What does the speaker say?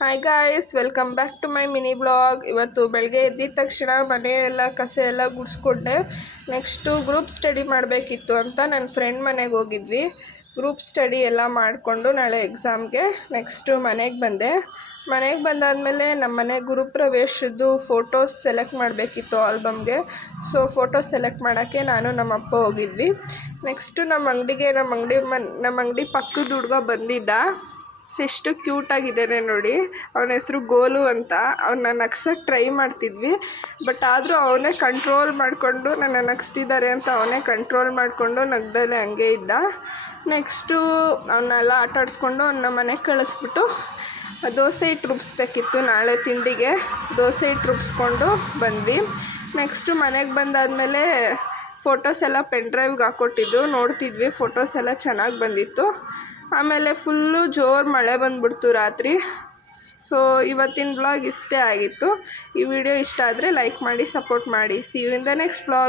Hi guys, welcome back to my mini blog. ಇವತ್ತು ಬೆಳಗ್ಗೆ ಎದ್ದಿದ ತಕ್ಷಣ ಮನೆ ಎಲ್ಲ ಕಸ ಎಲ್ಲ ಗುಡಿಸ್ಕೊಂಡೆ. ನೆಕ್ಸ್ಟು ಗ್ರೂಪ್ ಸ್ಟಡಿ ಮಾಡಬೇಕಿತ್ತು ಅಂತ ನನ್ನ ಫ್ರೆಂಡ್ ಮನೆಗೆ ಹೋಗಿದ್ವಿ. ಗ್ರೂಪ್ ಸ್ಟಡಿ ಎಲ್ಲ ಮಾಡಿಕೊಂಡು ನಾಳೆ ಎಕ್ಸಾಮ್ಗೆ ನೆಕ್ಸ್ಟು ಮನೆಗೆ ಬಂದೆ. ಮನೆಗೆ ಬಂದಾದಮೇಲೆ ನಮ್ಮ ಮನೆ ಗುರುಪ್ರವೇಶದ್ದು ಫೋಟೋಸ್ ಸೆಲೆಕ್ಟ್ ಮಾಡಬೇಕಿತ್ತು ಆಲ್ಬಮ್ಗೆ. ಸೊ ಫೋಟೋಸ್ ಸೆಲೆಕ್ಟ್ ಮಾಡೋಕ್ಕೆ ನಾನು ನಮ್ಮ ಅಪ್ಪ ಹೋಗಿದ್ವಿ. ನೆಕ್ಸ್ಟು ನಮ್ಮ ಅಂಗಡಿ ಪಕ್ಕದ ಹುಡುಗ ಬಂದಿದ್ದ. ಎಷ್ಟು ಕ್ಯೂಟಾಗಿದ್ದಾನೆ ನೋಡಿ. ಅವನ ಹೆಸರು ಗೋಲು ಅಂತ. ಅವನ್ನ ನಗ್ಸೋಕ್ಕೆ ಟ್ರೈ ಮಾಡ್ತಿದ್ವಿ, ಬಟ್ ಆದರೂ ಅವನೇ ಕಂಟ್ರೋಲ್ ಮಾಡಿಕೊಂಡು ನನ್ನ ನಗಿಸ್ತಿದ್ದಾರೆ ಅಂತ ಅವನೇ ಕಂಟ್ರೋಲ್ ಮಾಡಿಕೊಂಡು ನಗ್ದಲ್ಲೇ ಹಂಗೆ ಇದ್ದ. ನೆಕ್ಸ್ಟು ಅವನ್ನೆಲ್ಲ ಆಟ ಆಡಿಸ್ಕೊಂಡು ಅವನ್ನ ಮನೆಗೆ ಕಳಿಸ್ಬಿಟ್ಟು ದೋಸೆ ಹಿಟ್ಟು ರುಬ್ಬಿಸ್ಬೇಕಿತ್ತು ನಾಳೆ ತಿಂಡಿಗೆ. ದೋಸೆ ಹಿಟ್ಟು ರುಬ್ಬಿಸ್ಕೊಂಡು ಬಂದ್ವಿ. ನೆಕ್ಸ್ಟು ಮನೆಗೆ ಬಂದಾದಮೇಲೆ ಫೋಟೋಸ್ ಎಲ್ಲ ಪೆನ್ ಡ್ರೈವ್ಗೆ ಹಾಕ್ಕೊಟ್ಟಿದ್ದು ನೋಡ್ತಿದ್ವಿ. ಫೋಟೋಸ್ ಎಲ್ಲ ಚೆನ್ನಾಗಿ ಬಂದಿತ್ತು. ಆಮೇಲೆ ಫುಲ್ಲು ಜೋರು ಮಳೆ ಬಂದ್ಬಿಡ್ತು ರಾತ್ರಿ. ಸೊ ಇವತ್ತಿನ ಬ್ಲಾಗ್ ಇಷ್ಟೇ ಆಗಿತ್ತು. ಈ ವಿಡಿಯೋ ಇಷ್ಟ ಆದರೆ ಲೈಕ್ ಮಾಡಿ, ಸಪೋರ್ಟ್ ಮಾಡಿ. See you in the next blog.